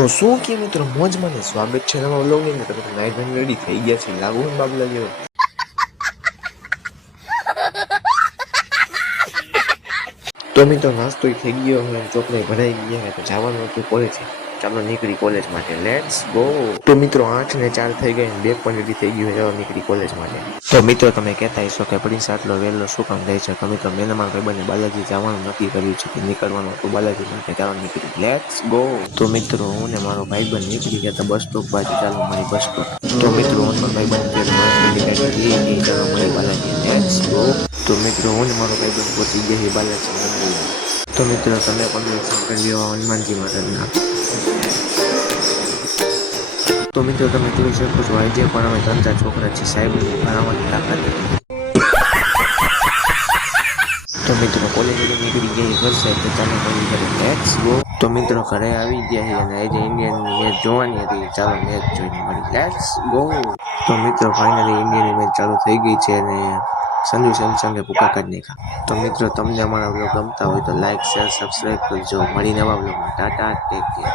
તો શું કે મિત્રો મોજમાં ને સ્વાગત છે નવા વ્લોગની અંદર. તમે નાઈટ ધોઈને રેડી થઈ ગયા છે લાગુ ને બાબલા જેવો. તો મિત્રો નાસ્તો થઈ ગયો હવે ચોકડે ભરાઈ ગયા તો જવાનું હતું કોલેજ. ચાલો નીકળી કોલેજ માટે, લેટ્સ ગો. તો મિત્રો 8:04 થઈ ગઈ ને બેગ પણ રેડી થઈ ગયું ચાલો નીકળી કોલેજ માટે. તો મિત્રો તમે કહેતા હશો કે પ્રિન્સ આટલો વહેલો શું કામ થાય છે? તો મિત્રો મેં મારા ભાઈબંધને બાલાજી જવાનું નક્કી કર્યું છે કે નીકળવાનું હતું બાલાજી માટે, ચાલો નીકળી લેટ્સ ગો. તો મિત્રો હું ને મારો ભાઈબંધ નીકળી ગયા હતા બસ સ્ટોપ બાજુ, ચાલો મળી બસ સ્ટોપ. તો મિત્રો હું મારો ભાઈબંધ અત્યારે માણસની ટિકિટ ચાલો મળી બાલાજી લેટ્સ ગો. તો મિત્રો હું ને મારો ભાઈબંધ પહોંચી ગયા બાલાજી મંદિર. તો મિત્રો તમે પણ દર્શન કરી લો હનુમાનજી મહારાજના. તો મિત્રો તમે જોઈ શકો છો આજે પણ અમે 3-4 છોકરા છે સાહેબની ભણાવવાની તાકાત હતી. તો મિત્રો કોલેજ નીકળી ગયા ઘર સાહેબ તો ચાલો મળી ઘરે લેટ્સ ગો. તો મિત્રો ઘરે આવી ગયા છે અને આજે ઇન્ડિયનની મેચ જોવાની હતી, ચાલો મેચ જોઈને મળી લેટ્સ ગો. તો મિત્રો ફાઇનલી ઇન્ડિયાની મેચ ચાલુ થઈ ગઈ છે અને સંજુ સેમસંગે ભૂકા કાઢી નાખ્યા. તો મિત્રો તમને અમારા વ્લોગ ગમતા હોય તો લાઈક શેર સબસ્ક્રાઈબ કરજો. મળી નવા વ્લોગમાં, ટાટા ટેક કેર.